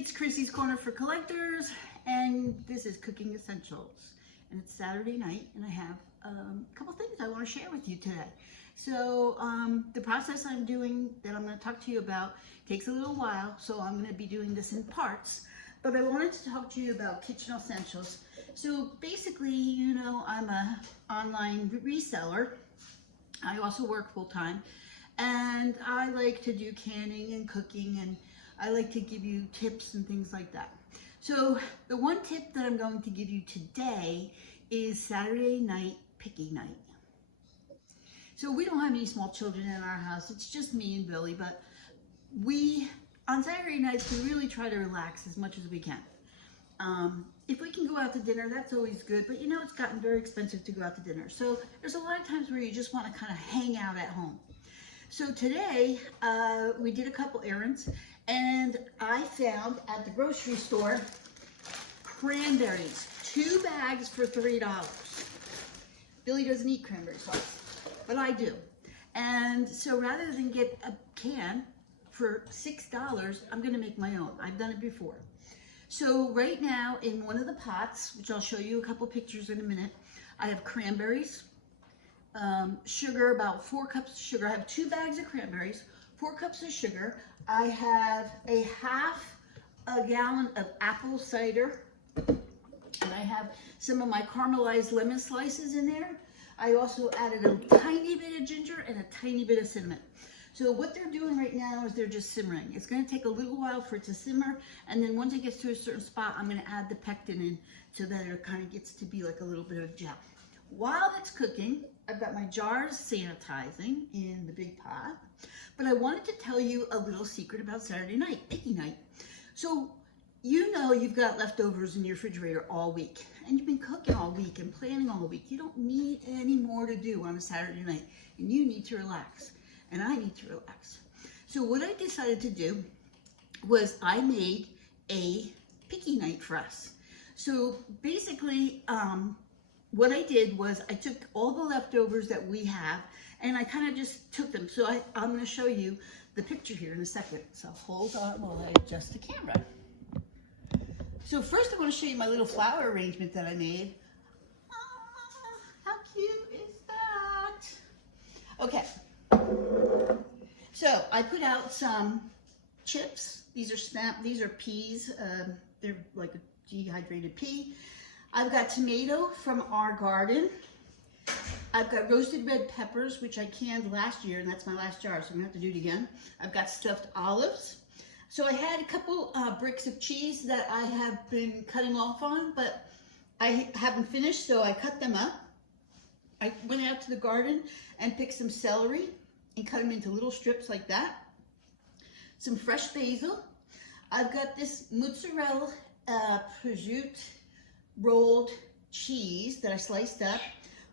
It's Chrissy's Corner for Collectors, and this is Cooking Essentials. And it's Saturday night, and I have a couple things I want to share with you today. So the process I'm doing that I'm going to talk to you about takes a little while, so I'm going to be doing this in parts. But I wanted to talk to you about kitchen essentials. So basically, you know, I'm an online reseller. I also work full-time, and I like to do canning and cooking, and I like to give you tips and things like that. So the one tip that I'm going to give you today is Saturday night picky night. So we don't have any small children in our house. It's just me and Billy, but on Saturday nights, we really try to relax as much as we can. If we can go out to dinner, that's always good, but you know, it's gotten very expensive to go out to dinner. So there's a lot of times where you just want to kind of hang out at home. So today, we did a couple errands, and I found at the grocery store cranberries, 2 bags for $3. Billy doesn't eat cranberries, but I do. And so rather than get a can for $6, I'm gonna make my own. I've done it before. So right now in one of the pots, which I'll show you a couple pictures in a minute, I have cranberries, sugar, about 4 cups of sugar. I have 2 bags of cranberries, 4 cups of sugar. I have a half a gallon of apple cider, and I have some of my caramelized lemon slices in there. I also added a tiny bit of ginger and a tiny bit of cinnamon. So what they're doing right now is they're just simmering. It's going to take a little while for it to simmer, and then once it gets to a certain spot, I'm going to add the pectin in so that it kind of gets to be like a little bit of gel. While it's cooking, I've got my jars sanitizing in the big pot, but I wanted to tell you a little secret about Saturday night, picky night. So you know you've got leftovers in your refrigerator all week, and you've been cooking all week and planning all week. You don't need any more to do on a Saturday night, and you need to relax, and I need to relax. So what I decided to do was I made a picky night for us. So basically, what I did was I took all the leftovers that we have, and I kind of just took them. So I'm going to show you the picture here in a second. So hold on while I adjust the camera. So first I want to show you my little flower arrangement that I made. How cute is that? Okay. So I put out some chips. These are peas. They're like a dehydrated pea. I've got tomato from our garden. I've got roasted red peppers, which I canned last year, and that's my last jar, so I'm gonna have to do it again. I've got stuffed olives. So I had a couple bricks of cheese that I have been cutting off on, but I haven't finished, so I cut them up. I went out to the garden and picked some celery and cut them into little strips like that. Some fresh basil. I've got this mozzarella prosciutto rolled cheese that I sliced up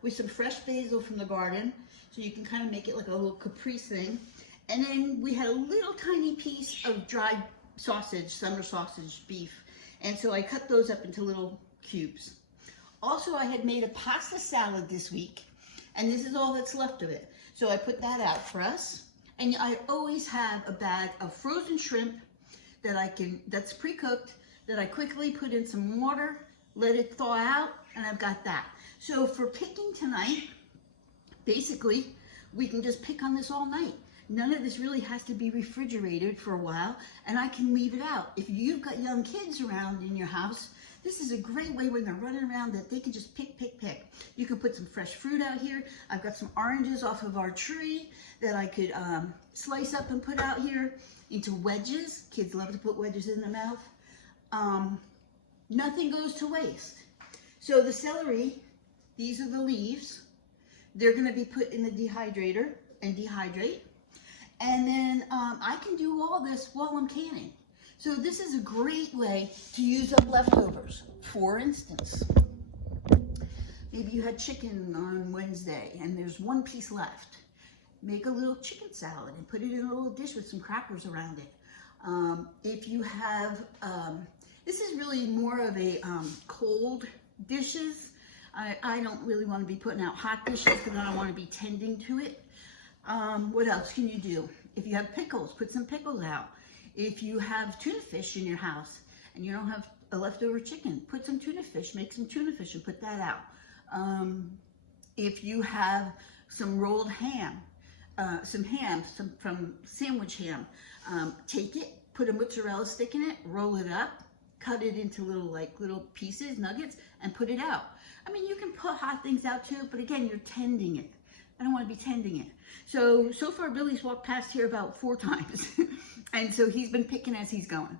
with some fresh basil from the garden, so you can kind of make it like a little caprese thing. And then we had a little tiny piece of dried sausage, summer sausage beef, and so I cut those up into little cubes. Also, I had made a pasta salad this week, and this is all that's left of it. So I put that out for us. And I always have a bag of frozen shrimp that's pre-cooked, that I quickly put in some water, let it thaw out, and I've got that. So for picking tonight, basically, we can just pick on this all night. None of this really has to be refrigerated for a while, and I can leave it out. If you've got young kids around in your house, this is a great way when they're running around that they can just pick. You can put some fresh fruit out here. I've got some oranges off of our tree that I could slice up and put out here into wedges. Kids love to put wedges in their mouth. Nothing goes to waste. So the celery, these are the leaves. They're gonna be put in the dehydrator and dehydrate. And then I can do all this while I'm canning. So this is a great way to use up leftovers. For instance, maybe you had chicken on Wednesday and there's 1 piece left. Make a little chicken salad and put it in a little dish with some crackers around it. If you have, this is really more of a cold dishes. I don't really want to be putting out hot dishes because I don't want to be tending to it. What else can you do? If you have pickles, put some pickles out. If you have tuna fish in your house and you don't have a leftover chicken, put some tuna fish, make some tuna fish and put that out. If you have some rolled ham, some from sandwich ham, take it, put a mozzarella stick in it, roll it up, cut it into little pieces, nuggets, and put it out. I mean, you can put hot things out too, but again, you're tending it. I don't want to be tending it. So far, Billy's walked past here about 4 times. And so he's been picking as he's going.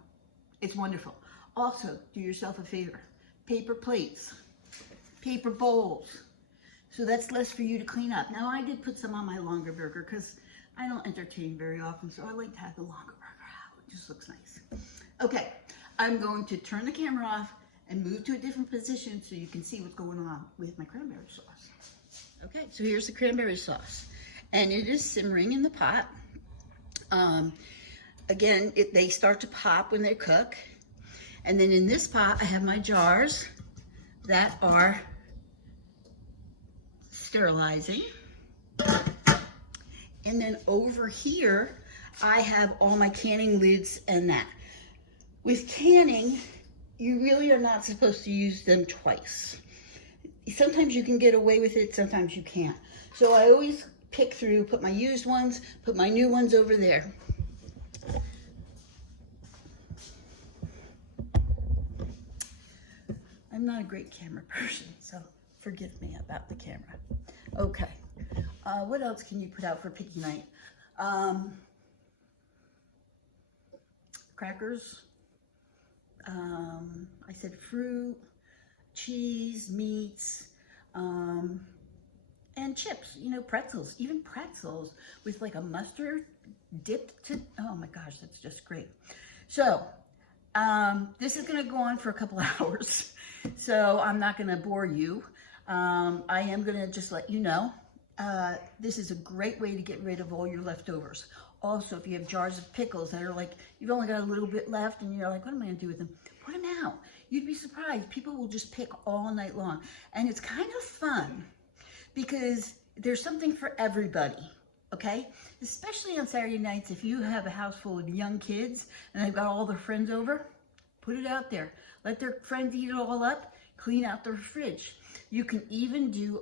It's wonderful. Also, do yourself a favor. Paper plates, paper bowls. So that's less for you to clean up. Now, I did put some on my longer burger because I don't entertain very often, so I like to have the longer burger out. It just looks nice. Okay, I'm going to turn the camera off and move to a different position so you can see what's going on with my cranberry sauce. Okay, so here's the cranberry sauce. And it is simmering in the pot. Again, they start to pop when they cook. And then in this pot, I have my jars that are sterilizing. And then over here, I have all my canning lids and that. With canning, you really are not supposed to use them twice. Sometimes you can get away with it, sometimes you can't. So I always pick through, put my used ones, put my new ones over there. I'm not a great camera person, so forgive me about the camera. Okay, what else can you put out for picky night? Crackers, I said fruit, cheese, meats, and chips, you know, pretzels, even pretzels with like a mustard dipped to, oh my gosh, that's just great. So, this is gonna go on for a couple hours, so I'm not gonna bore you. I am gonna just let you know, this is a great way to get rid of all your leftovers. Also, if you have jars of pickles that are like, you've only got a little bit left and you're like, what am I gonna do with them? Put them out. You'd be surprised. People will just pick all night long. And it's kind of fun because there's something for everybody, okay? Especially on Saturday nights, if you have a house full of young kids and they've got all their friends over, put it out there. Let their friends eat it all up, clean out their fridge. You can even do,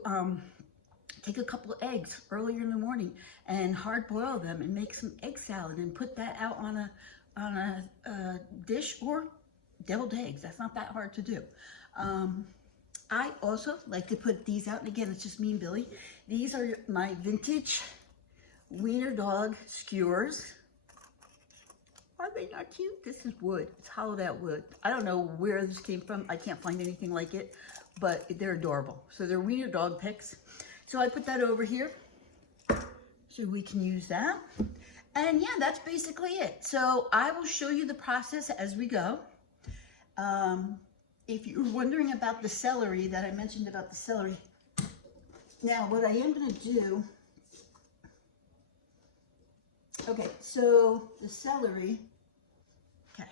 take a couple of eggs earlier in the morning and hard boil them and make some egg salad and put that out on a dish, or deviled eggs. That's not that hard to do. I also like to put these out, and again, it's just me and Billy. These are my vintage wiener dog skewers. Are they not cute? This is wood. It's hollowed out wood. I don't know where this came from. I can't find anything like it, but they're adorable. So they're wiener dog picks. So I put that over here so we can use that. And yeah, that's basically it. So I will show you the process as we go. If you're wondering about the celery that I mentioned about the celery, now what I am going to do, okay, so the celery, okay,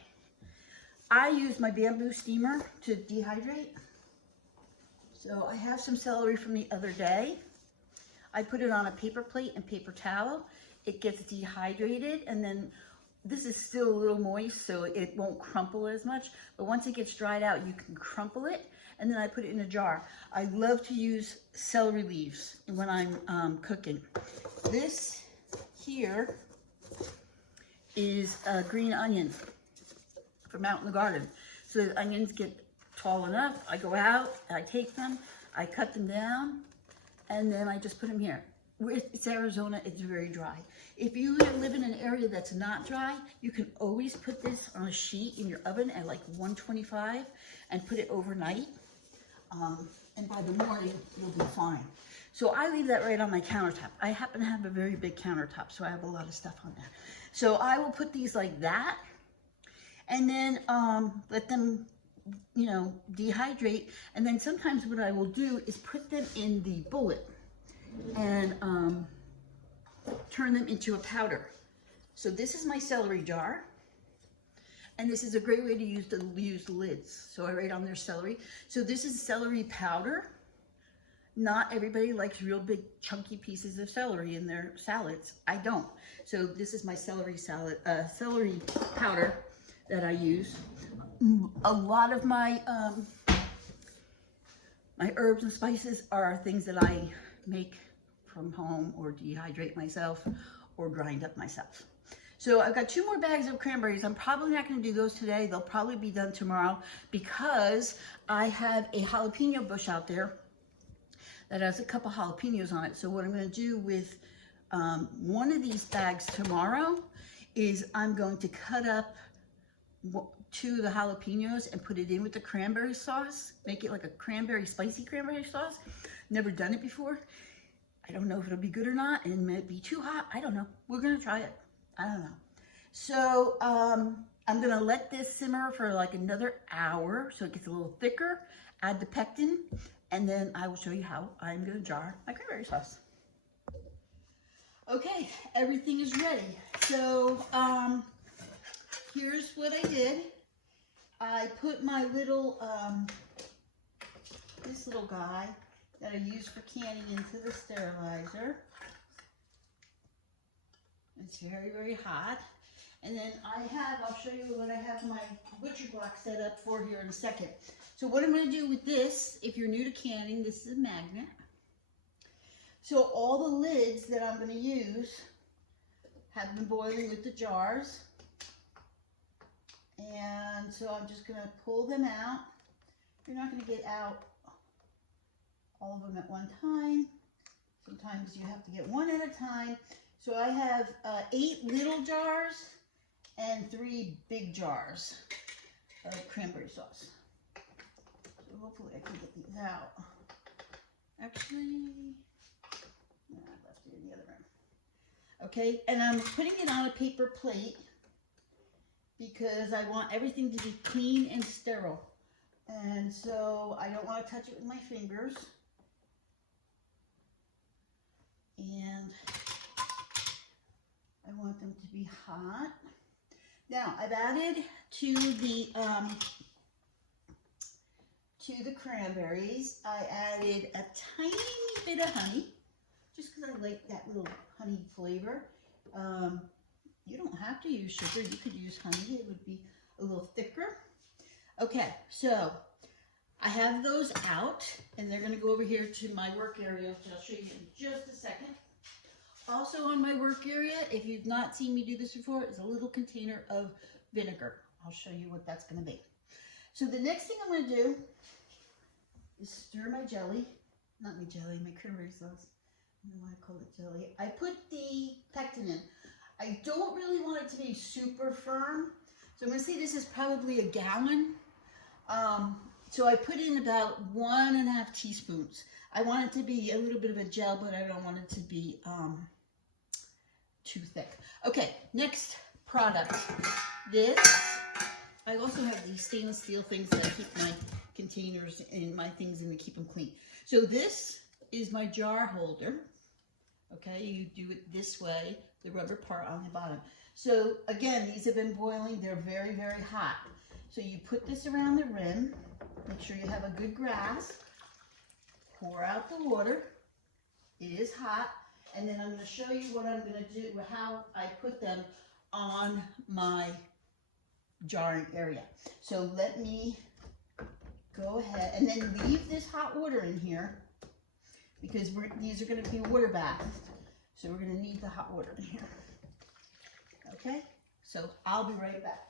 I use my bamboo steamer to dehydrate. So I have some celery from the other day. I put it on a paper plate and paper towel. It gets dehydrated, and then this is still a little moist, so it won't crumple as much. But once it gets dried out, you can crumple it, and then I put it in a jar. I love to use celery leaves when I'm cooking. This here is a green onion from out in the garden. So the onions get tall enough, I go out, I take them, I cut them down, and then I just put them here. It's Arizona, it's very dry. If you live in an area that's not dry, you can always put this on a sheet in your oven at like 125 and put it overnight. And by the morning, you'll be fine. So I leave that right on my countertop. I happen to have a very big countertop, so I have a lot of stuff on there. So I will put these like that, and then let them, you know, dehydrate. And then sometimes what I will do is put them in the bullet and turn them into a powder. So this is my celery jar, and this is a great way to use the lids. So I write on there celery. So this is celery powder, Not everybody likes real big chunky pieces of celery in their salads. I don't. So this is my celery powder that I use. A lot of my my herbs and spices are things that I make from home or dehydrate myself or grind up myself. So I've got 2 more bags of cranberries. I'm probably not going to do those today. They'll probably be done tomorrow because I have a jalapeno bush out there that has a couple jalapenos on it. So what I'm going to do with one of these bags tomorrow is I'm going to cut up 2 of the jalapenos and put it in with the cranberry sauce. Make it like a spicy cranberry sauce. Never done it before. I don't know if it'll be good or not. It might be too hot. I don't know. We're going to try it. I don't know. So I'm going to let this simmer for like another hour so it gets a little thicker. Add the pectin, and then I will show you how I'm going to jar my cranberry sauce. Okay, everything is ready. So here's what I did. I put my little, this little guy that I use for canning into the sterilizer. It's very, very hot. And then I'll show you what I have my butcher block set up for here in a second. So what I'm going to do with this, if you're new to canning, this is a magnet. So all the lids that I'm going to use have been boiling with the jars. And so I'm just going to pull them out. You're not going to get out all of them at one time. Sometimes you have to get one at a time. So I have 8 little jars and 3 big jars of cranberry sauce. So hopefully I can get these out. Actually, no, I left it in the other room. Okay, and I'm putting it on a paper plate because I want everything to be clean and sterile. And so I don't want to touch it with my fingers. And I want them to be hot. Now I've added to the cranberries, I added a tiny bit of honey, just because I like that little honey flavor. You don't have to use sugar, you could use honey, it would be a little thicker. Okay, so I have those out, and they're gonna go over here to my work area, which I'll show you in just a second. Also on my work area, if you've not seen me do this before, is a little container of vinegar. I'll show you what that's going to be. So the next thing I'm going to do is stir my jelly. Not my jelly, my cranberry sauce. I don't know why I call it jelly. I put the pectin in. I don't really want it to be super firm. So I'm going to say this is probably a gallon. So I put in about 1.5 teaspoons. I want it to be a little bit of a gel, but I don't want it to be too thick. Okay, next product. This, I also have these stainless steel things that I keep my containers and my things in to keep them clean. So this is my jar holder. Okay, you do it this way, the rubber part on the bottom. So again, these have been boiling. They're very, very hot. So you put this around the rim. Make sure you have a good grasp. Pour out the water. It is hot. And then I'm going to show you what I'm going to do, how I put them on my jarring area. So let me go ahead and then leave this hot water in here because these are going to be water baths. So we're going to need the hot water in here. Okay? So I'll be right back.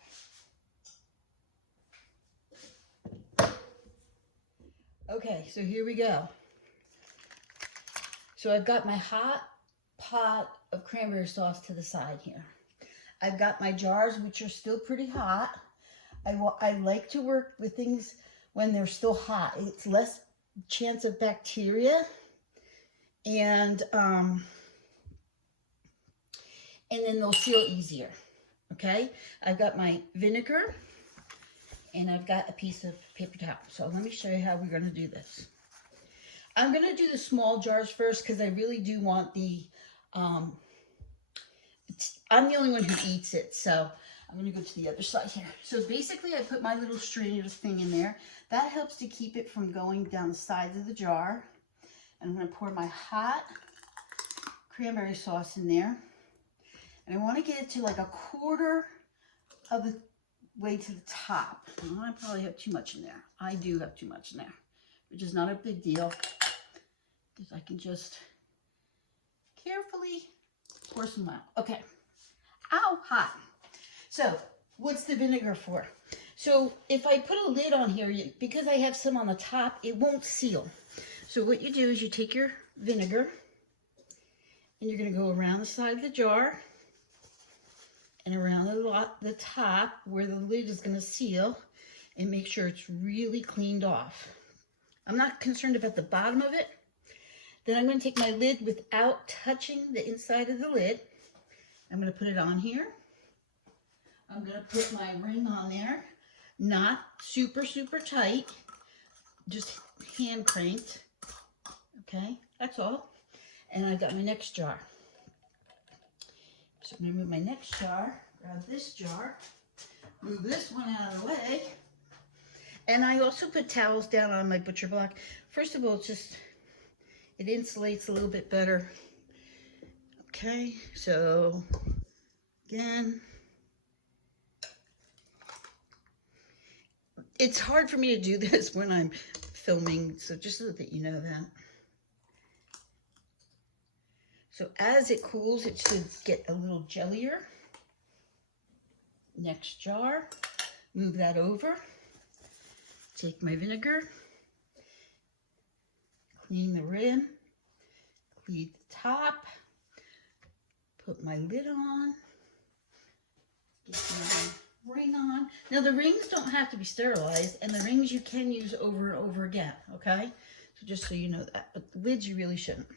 Okay, so here we go. So I've got my hot pot of cranberry sauce to the side here. I've got my jars, which are still pretty hot. I like to work with things when they're still hot. It's less chance of bacteria, and then they'll seal easier. Okay, I've got my vinegar, and I've got a piece of paper towel. So let me show you how we're going to do this. I'm going to do the small jars first because I really do want the, I'm the only one who eats it, so I'm going to go to the other side here. So basically I put my little strainer thing in there. That helps to keep it from going down the sides of the jar. And I'm going to pour my hot cranberry sauce in there. And I want to get it to like a quarter of the way to the top. I probably have too much in there. I do have too much in there, which is not a big deal because I can just carefully pour some out. Okay. Ow, hot. So what's the vinegar for? So if I put a lid on here, because I have some on the top, it won't seal. So what you do is you take your vinegar and you're going to go around the side of the jar and around the top where the lid is going to seal and make sure it's really cleaned off. I'm not concerned about the bottom of it. Then I'm going to take my lid without touching the inside of the lid. I'm going to put it on here. I'm going to put my ring on there. Not super, super tight. Just hand cranked. Okay, that's all. And I've got my next jar. So I'm going to move my next jar. Grab this jar. Move this one out of the way. And I also put towels down on my butcher block. First of all, it insulates a little bit better. Okay, so again, it's hard for me to do this when I'm filming, so just so that you know that. So as it cools, it should get a little jellier. Next jar, move that over. Take my vinegar, clean the rim, clean the top, put my lid on, get my ring on. Now the rings don't have to be sterilized, and the rings you can use over and over again, okay? So just so you know that, but the lids you really shouldn't.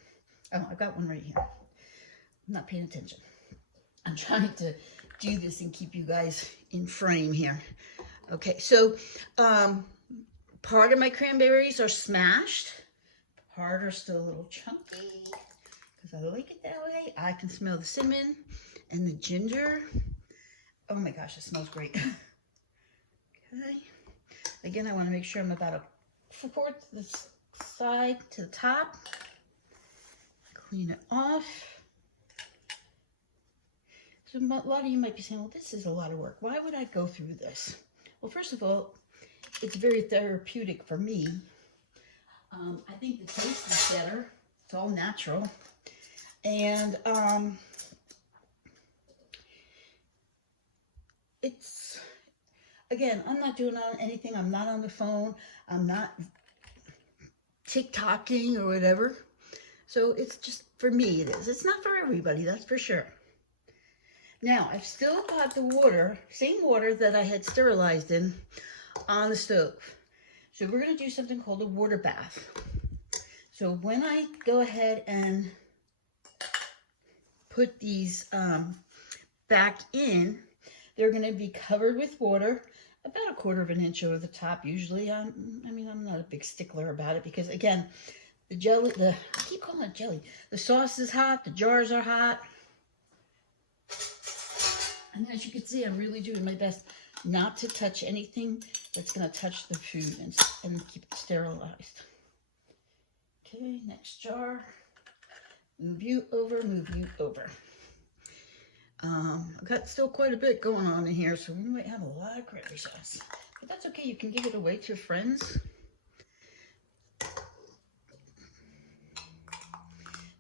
Oh, I've got one right here. I'm not paying attention. I'm trying to do this and keep you guys in frame here. Okay, so part of my cranberries are smashed. Part are still a little chunky because I like it that way. I can smell the cinnamon and the ginger. Oh my gosh, it smells great. Okay. Again, I want to make sure I'm about a fourth the side to the top. Clean it off. So a lot of you might be saying, well, this is a lot of work. Why would I go through this? Well, first of all, it's very therapeutic for me. I think the taste is better. It's all natural. And it's, again, I'm not doing anything. I'm not on the phone. I'm not TikToking or whatever. So it's just, for me it is. It's not for everybody, that's for sure. Now, I've still got the water, same water that I had sterilized in, on the stove. So we're going to do something called a water bath. So when I go ahead and put these back in, they're going to be covered with water, about 1/4 inch over the top usually. I mean, I'm not a big stickler about it because, again, the jelly, I keep calling it jelly. The sauce is hot, the jars are hot. And as you can see, I'm really doing my best not to touch anything that's going to touch the food and keep it sterilized. Okay, next jar. Move you over, move you over. I've got still quite a bit going on in here, so we might have a lot of cranberry sauce. But that's okay, you can give it away to your friends.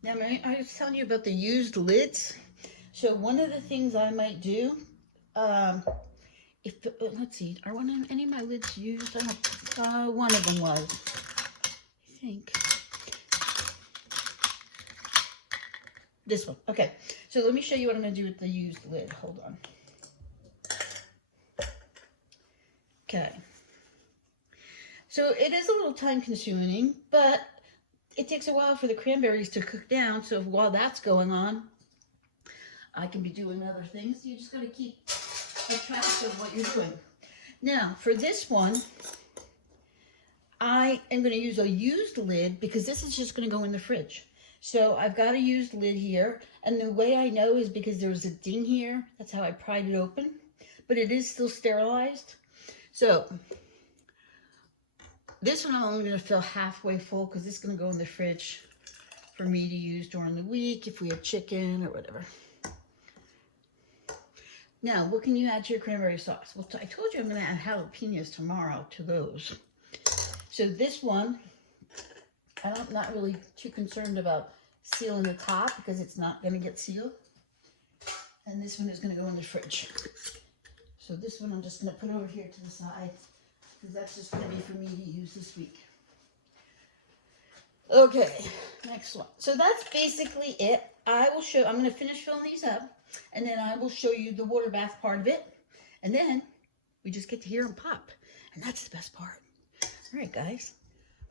Now, I was telling you about the used lids. So one of the things I might do, let's see, are any of my lids used? One of them was, I think. This one, okay. So let me show you what I'm gonna do with the used lid, hold on. Okay. So it is a little time consuming, but it takes a while for the cranberries to cook down. So while that's going on, I can be doing other things. You just got to keep a track of what you're doing. Now, for this one, I am going to use a used lid because this is just going to go in the fridge. So I've got a used lid here. And the way I know is because there was a ding here. That's how I pried it open. But it is still sterilized. So this one I'm only going to fill halfway full because this is going to go in the fridge for me to use during the week if we have chicken or whatever. Now, what can you add to your cranberry sauce? Well, I told you I'm going to add jalapenos tomorrow to those. So this one, I'm not really too concerned about sealing the top because it's not going to get sealed. And this one is going to go in the fridge. So this one I'm just going to put over here to the side because that's just going to be for me to use this week. Okay, next one. So that's basically it. I'm going to finish filling these up, and then I will show you the water bath part of it. And then we just get to hear them pop. And that's the best part. All right, guys.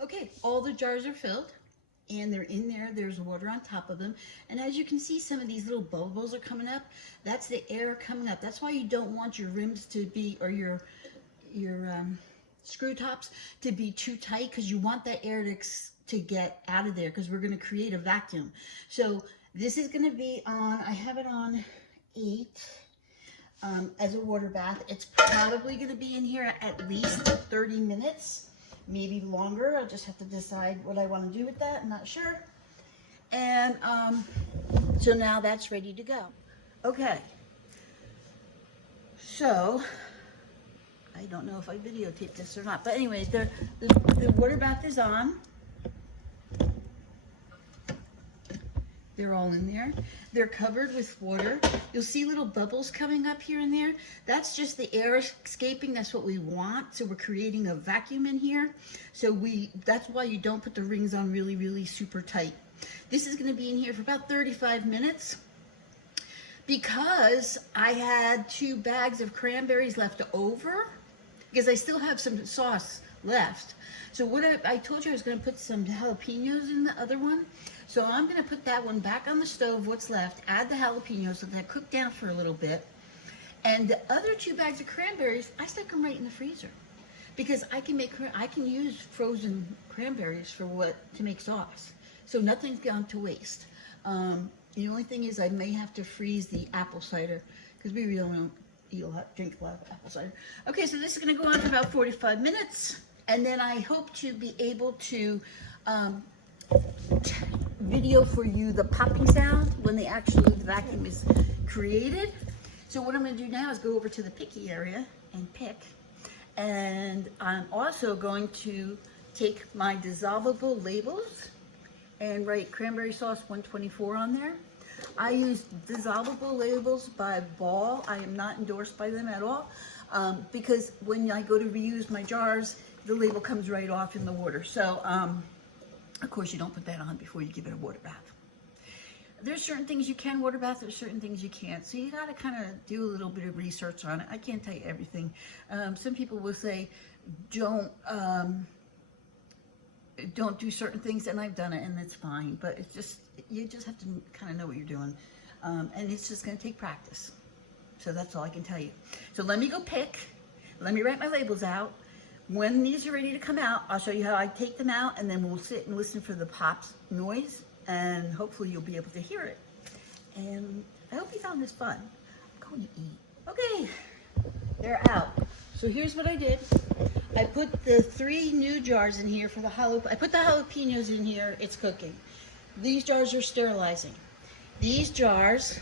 Okay, all the jars are filled. And they're in there. There's water on top of them. And as you can see, some of these little bubbles are coming up. That's the air coming up. That's why you don't want your rims to be, or your screw tops to be too tight, because you want that air to get out of there, because we're going to create a vacuum. So this is going to be on, I have it on 8 as a water bath. It's probably going to be in here at least 30 minutes. Maybe longer. I'll just have to decide what I want to do with that. I'm not sure. And so now that's ready to go. Okay. So I don't know if I videotaped this or not, but anyways, the water bath is on. They're all in there. They're covered with water. You'll see little bubbles coming up here and there. That's just the air escaping. That's what we want. So we're creating a vacuum in here. So that's why you don't put the rings on really, really super tight. This is going to be in here for about 35 minutes because I had 2 bags of cranberries left over because I still have some sauce left. So what I told you I was going to put some jalapenos in the other one. So I'm going to put that one back on the stove, what's left, add the jalapenos so that cook down for a little bit. And the other 2 bags of cranberries, I stuck them right in the freezer because I can use frozen cranberries to make sauce. So nothing's gone to waste. The only thing is I may have to freeze the apple cider because we really don't drink a lot of apple cider. Okay, so this is going to go on for about 45 minutes. And then I hope to be able to video for you the popping sound when the vacuum is created. So what I'm going to do now is go over to the picky area and pick. And I'm also going to take my dissolvable labels and write cranberry sauce 124 on there. I use dissolvable labels by Ball. I am not endorsed by them at all because when I go to reuse my jars, the label comes right off in the water. So of course, you don't put that on before you give it a water bath. There's certain things you can water bath, there's certain things you can't. So you got to kind of do a little bit of research on it. I can't tell you everything. Some people will say, don't do certain things, and I've done it, and it's fine. But it's just, you just have to kind of know what you're doing. And it's just going to take practice. So that's all I can tell you. So let me go pick. Let me write my labels out. When these are ready to come out, I'll show you how I take them out, and then we'll sit and listen for the pops noise, and hopefully you'll be able to hear it. And I hope you found this fun. I'm going to eat. Okay, they're out. So here's what I did. I put the 3 new jars in here for the jalapeno. I put the jalapenos in here. It's cooking. These jars are sterilizing. These jars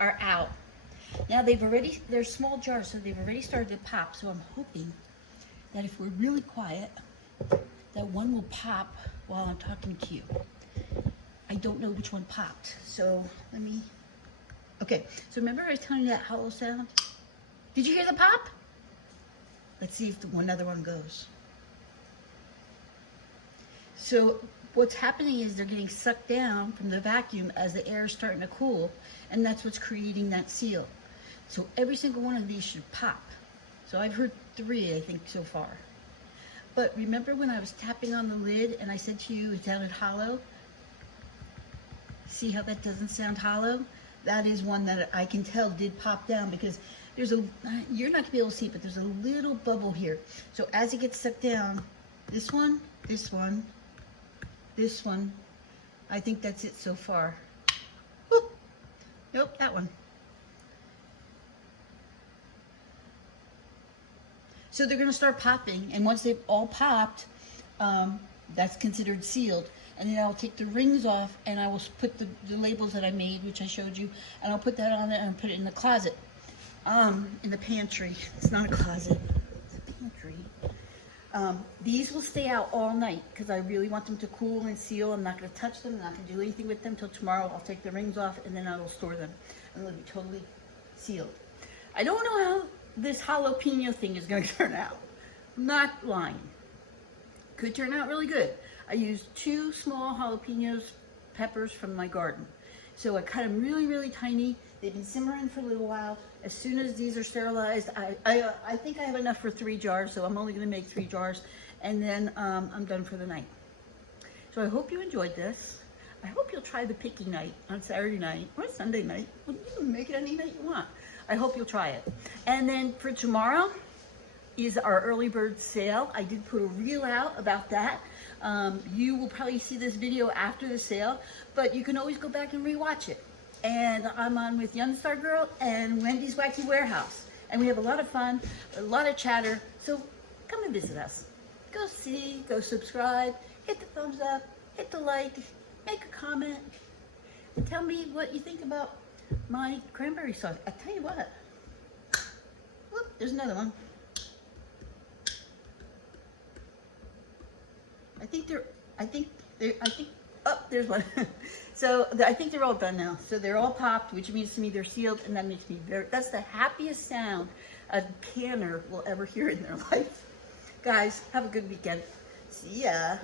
are out. Now they're small jars, so they've already started to pop. So I'm hoping that if we're really quiet, that one will pop while I'm talking to you. I don't know which one popped, so okay, so remember I was telling you that hollow sound? Did you hear the pop? Let's see if another one goes. So what's happening is they're getting sucked down from the vacuum as the air is starting to cool, and that's what's creating that seal. So every single one of these should pop. So I've heard 3, I think, so far. But remember when I was tapping on the lid and I said to you it sounded hollow? See how that doesn't sound hollow? That is one that I can tell did pop down because you're not gonna be able to see it, but there's a little bubble here. So as it gets sucked down, this one, this one, this one, I think that's it so far. Oop. Nope, that one. So they're going to start popping, and once they've all popped, that's considered sealed. and then I'll take the rings off, and I will put the labels that I made, which I showed you, and I'll put that on there and put it in the closet, in the pantry. It's not a closet, it's a pantry. These will stay out all night because I really want them to cool and seal. I'm not going to touch them. I'm not going to do anything with them until tomorrow. I'll take the rings off and then I will store them. And they'll be totally sealed. I don't know how this jalapeno thing is going to turn out. I'm not lying. Could turn out really good. I used 2 small jalapenos, peppers from my garden. So I cut them really, really tiny. They've been simmering for a little while. As soon as these are sterilized, I think I have enough for 3 jars, so I'm only going to make 3 jars, and then I'm done for the night. So I hope you enjoyed this. I hope you'll try the picky night on Saturday night or Sunday night. You can make it any night you want. I hope you'll try it. And then for tomorrow is our early bird sale. I did put a reel out about that. You will probably see this video after the sale, but you can always go back and rewatch it. And I'm on with Young Star Girl and Wendy's Wacky Warehouse. And we have a lot of fun, a lot of chatter. So come and visit us. Go see, go subscribe, hit the thumbs up, hit the like, make a comment, and tell me what you think about my cranberry sauce. I tell you what. Whoop, there's another one. Oh, there's one. So I think they're all done now. So they're all popped, which means to me they're sealed, and that makes me that's the happiest sound a canner will ever hear in their life. Guys, have a good weekend. See ya.